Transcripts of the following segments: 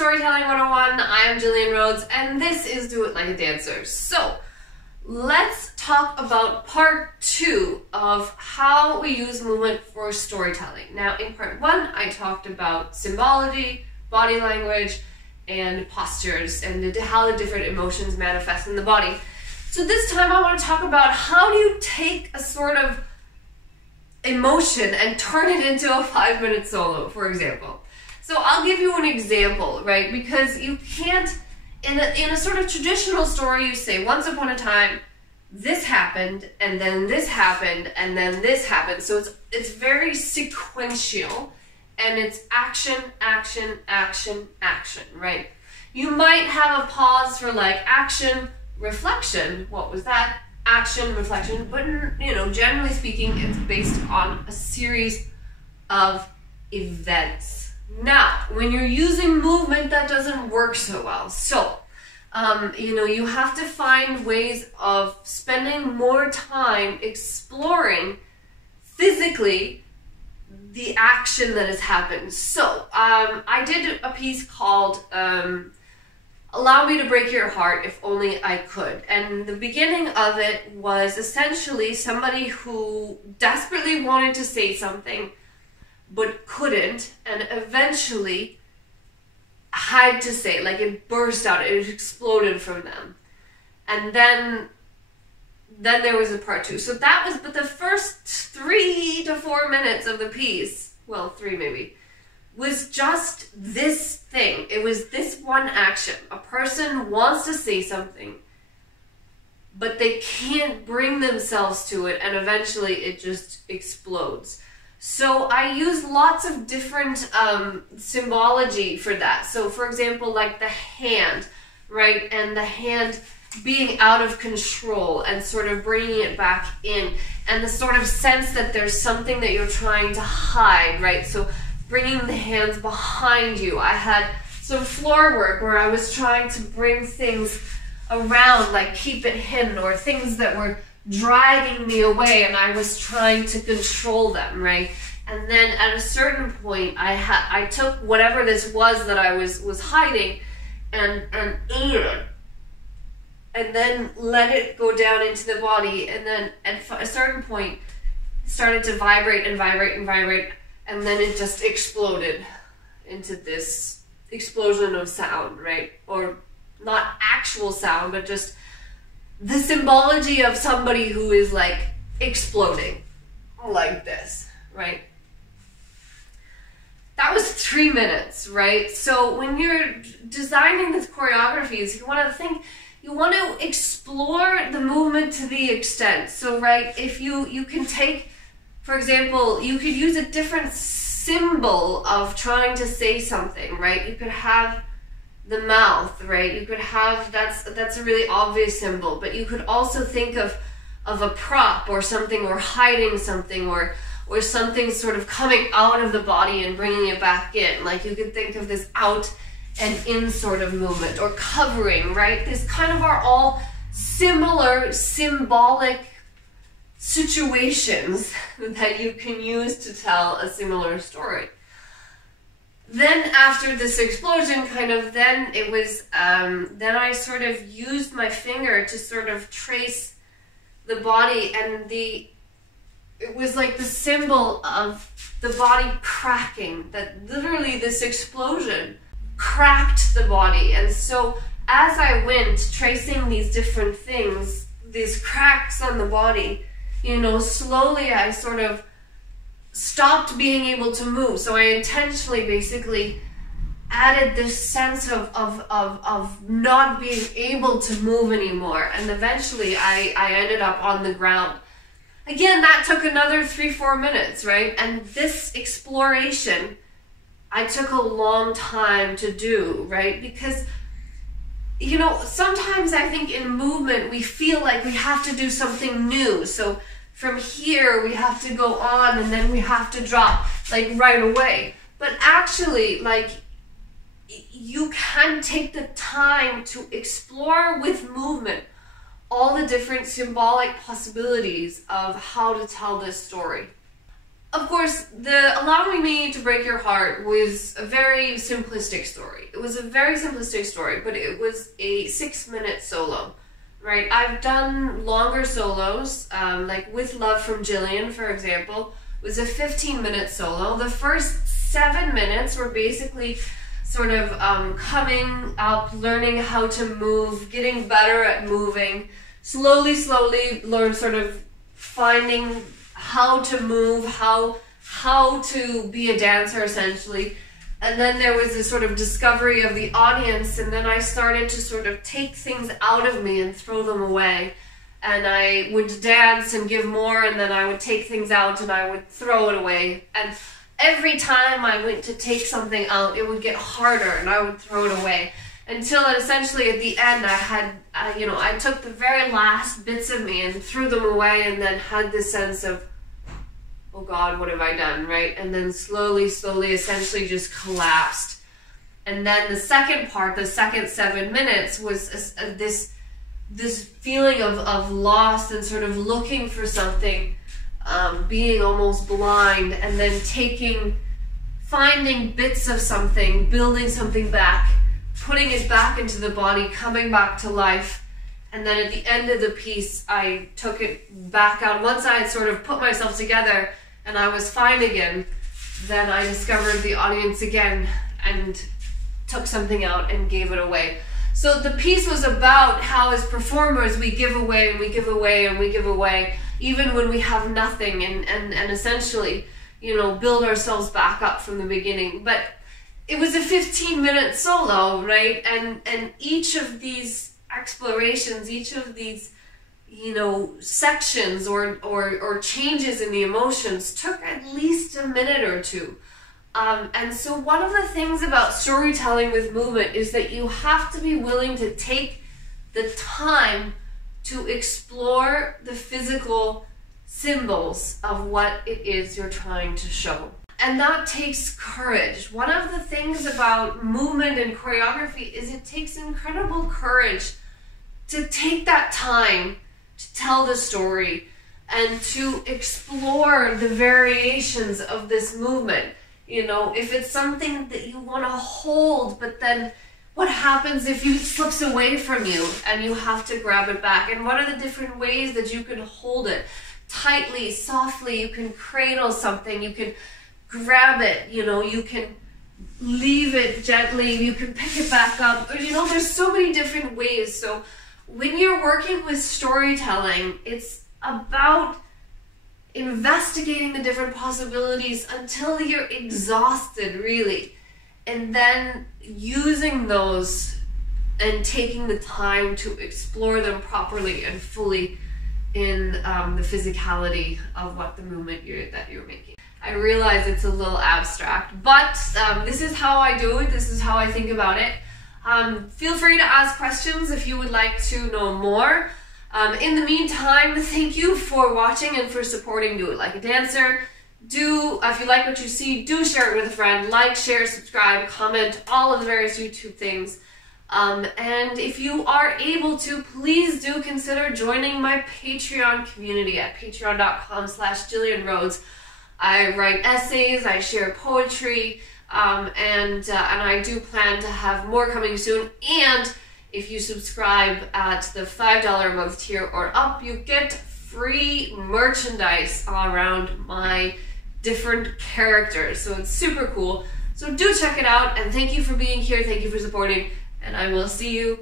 Storytelling 101. I am Gillian Rhodes, and this is Do It Like a Dancer. So, let's talk about part 2 of how we use movement for storytelling. Now, in part 1, I talked about symbology, body language, and postures, and how the different emotions manifest in the body. So this time I want to talk about how do you take a sort of emotion and turn it into a 5-minute solo, for example. So I'll give you an example, right? Because you can't, in a sort of traditional story, you say, once upon a time, this happened, and then this happened, and then this happened. So it's very sequential, and it's action, action, action, action, right? You might have a pause for like action, reflection. What was that? Action, reflection. But, you know, generally speaking, it's based on a series of events. Now, when you're using movement, that doesn't work so well. So, you know, you have to find ways of spending more time exploring physically the action that has happened. So, I did a piece called Allow Me to Break Your Heart If Only I Could. And the beginning of it was essentially somebody who desperately wanted to say something but couldn't, and eventually had to say, like it burst out, it exploded from them. And then there was a part 2. So that was, but the first 3 to 4 minutes of the piece, well, 3 maybe, was just this thing. It was this one action. A person wants to say something, but they can't bring themselves to it, and eventually it just explodes. So I use lots of different symbology for that. So for example, like the hand, right? And the hand being out of control and sort of bringing it back in. And the sort of sense that there's something that you're trying to hide, right? So bringing the hands behind you. I had some floor work where I was trying to bring things around, like keep it hidden, or things that were dragging me away, and I was trying to control them, right? And then at a certain point, I took whatever this was that I was hiding and ate it, and then let it go down into the body, and then at a certain point, it started to vibrate and vibrate and vibrate, and then it just exploded into this explosion of sound, right? Or not actual sound, but just the symbology of somebody who is like exploding like this, right? That was 3 minutes, right? So when you're designing these choreographies, you want to explore the movement to the extent. So, right, if you can take, for example, you could use a different symbol of trying to say something, right? You could have the mouth, right? You could have, that's a really obvious symbol, but you could also think of a prop or something, or hiding something, or something sort of coming out of the body and bringing it back in. Like you could think of this out and in sort of movement, or covering, right? These kind of are all similar symbolic situations that you can use to tell a similar story. Then after this explosion, then it was, then I sort of used my finger to sort of trace the body, and it was like the symbol of the body cracking, that literally this explosion cracked the body. And so as I went tracing these different things, these cracks on the body, you know, slowly I sort of stopped being able to move. So I intentionally basically added this sense of not being able to move anymore. And eventually I ended up on the ground. Again, that took another 3-4 minutes, right? And this exploration, I took a long time to do, right? Because, you know, sometimes I think in movement, we feel like we have to do something new. So from here, we have to go on, and then we have to drop, like, right away. But actually, like, you can take the time to explore with movement all the different symbolic possibilities of how to tell this story. of course, the Allowing Me to Break Your Heart was a very simplistic story. It was a very simplistic story, but it was a 6-minute solo, right? I've done longer solos, like With Love from Gillian, for example, was a 15-minute solo. The first 7 minutes were basically sort of coming up, learning how to move, getting better at moving, slowly learn sort of finding how to move, how to be a dancer essentially. And then there was this sort of discovery of the audience, and then I started to sort of take things out of me and throw them away. And I would dance and give more, and then I would take things out and I would throw it away. And every time I went to take something out, it would get harder and I would throw it away. Until essentially at the end I took the very last bits of me and threw them away, and then had this sense of, oh God, what have I done, right? And then slowly essentially just collapsed. And then the second part, the second 7 minutes, was this feeling of loss and sort of looking for something, being almost blind, and then finding bits of something, building something back, putting it back into the body, coming back to life. And then at the end of the piece, I took it back out. Once I had sort of put myself together and I was fine again, then I discovered the audience again and took something out and gave it away. So the piece was about how as performers we give away and we give away and we give away, even when we have nothing, and essentially, build ourselves back up from the beginning. But it was a 15-minute solo, right? And each of these explorations, each of these, sections or changes in the emotions took at least a minute or two. And so one of the things about storytelling with movement is that you have to be willing to take the time to explore the physical symbols of what it is you're trying to show. And that takes courage. One of the things about movement and choreography is it takes incredible courage to take that time to tell the story and to explore the variations of this movement. If it's something that you want to hold, but then what happens if it slips away from you and you have to grab it back? And what are the different ways that you can hold it? Tightly, softly, you can cradle something, you can grab it, you can leave it gently, you can pick it back up. There's so many different ways. So when you're working with storytelling, it's about investigating the different possibilities until you're exhausted, really, and then using those and taking the time to explore them properly and fully in the physicality of what the movement that you're making. I realize it's a little abstract, but this is how I do it. This is how I think about it. Feel free to ask questions if you would like to know more. In the meantime, thank you for watching and for supporting Do It Like a Dancer. If you like what you see, do share it with a friend. Like, share, subscribe, comment, all of the various YouTube things. And if you are able to, please do consider joining my Patreon community at patreon.com/Gillian Rhodes. I write essays, I share poetry, and I do plan to have more coming soon. And if you subscribe at the $5 a month tier or up, you get free merchandise all around my different characters. So it's super cool. So do check it out, and thank you for being here. Thank you for supporting, and I will see you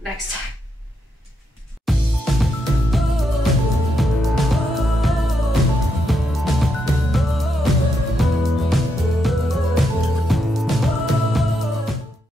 next time.